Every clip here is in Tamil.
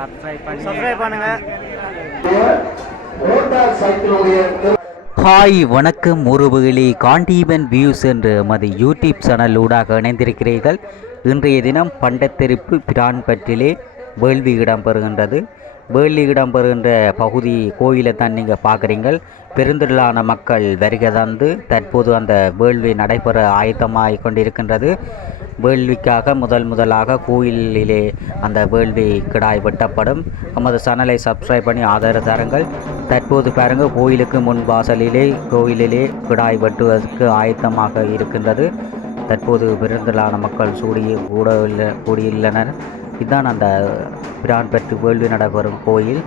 சப்ஸ்கிரைப் பண்ணுங்க. ஹாய் வணக்கம் உறவுகளே, காண்டீபன் வியூஸ் என்ற எமது யூடியூப் சேனல் ஊடாக இணைந்திருக்கிறீர்கள். இன்றைய தினம் பண்டத்தெருப்பு பிரான்பற்றிலே வேள்வி இடம்பெறுகின்றது. வேள்வி இடம்பெறுகின்ற பகுதி கோயிலை தான் நீங்கள் பார்க்குறீங்கள். பெருந்திரளான மக்கள் வருகை தந்து தற்போது அந்த வேள்வி நடைபெற ஆயத்தமாகிக் கொண்டிருக்கின்றது. வேள்விக்காக முதலாக கோயிலிலே அந்த வேள்வி கிடாய் வெட்டப்படும். நமது சேனலை சப்ஸ்கிரைப் பண்ணி ஆதரவு தாருங்கள். தற்போது பாருங்கள், கோயிலுக்கு முன் வாசலிலே கோயிலிலே கிடாய் வெட்டுவதற்கு ஆயத்தமாக இருக்கின்றது. தற்போது பெருந்திரளான மக்கள் கூடியுள்ளனர். இதுதான் அந்த பிரான்பற்று வேள்வி நடைபெறும் கோயில்.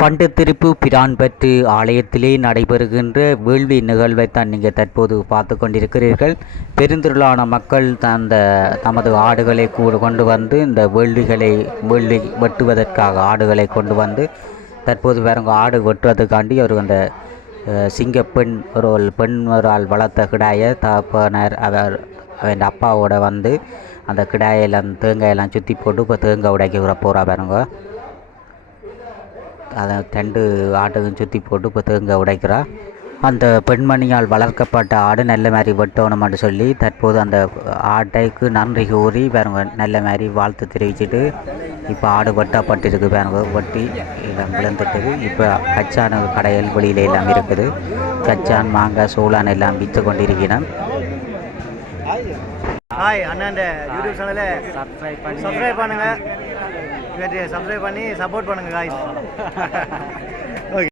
பண்டத்தெருப்பு பிரான்பற்று ஆலயத்திலே நடைபெறுகின்ற வேள்வி நிகழ்வை தான் நீங்கள் தற்போது பார்த்து கொண்டிருக்கிறீர்கள். பெருந்திரளான மக்கள் தமது ஆடுகளை கொண்டு வந்து இந்த வேள்வி வெட்டுவதற்காக ஆடுகளை கொண்டு வந்து தற்போது வேறங்க ஆடு வெட்டுவதற்காண்டி ஒரு அந்த சிங்கப்பெண் ஒரு பெண் ஒரு ஆள் வளர்த்த கிடாயை தகப்பனர் அவன் அப்பாவோட வந்து அந்த கிடாயெல்லாம் தேங்காயெல்லாம் சுற்றி போட்டு இப்போ தேங்காய் உடைக்க போகிறா பாருங்க. அதை 2 ஆட்டுக்கும் சுற்றி போட்டு இப்போ தேங்காய் உடைக்கிறா. அந்த பெண்மணியால் வளர்க்கப்பட்ட ஆடு நல்ல மாதிரி வெட்டணும்னு சொல்லி தற்போது அந்த ஆட்டைக்கு நன்றி கூறி பாருங்க நல்ல மாதிரி வாழ்த்து தெரிவிச்சுட்டு இப்போ ஆடு வெட்டப்பட்டிருக்கு பாருங்க. வெட்டி எல்லாம் விழுந்துட்டுது. இப்போ கச்சான் கடைகள் வெளியில எல்லாம் இருக்குது. கச்சான் மாங்காய் சோளான் எல்லாம் விற்று கொண்டிருக்கிறேன். ஹாய் அண்ணாண்ட யூடியூப் சேனலை சப்ஸ்கிரைப் பண்ணுங்க. சப்ஸ்கிரைப் பண்ணி சப்போர்ட் பண்ணுங்க காய்ஸ்.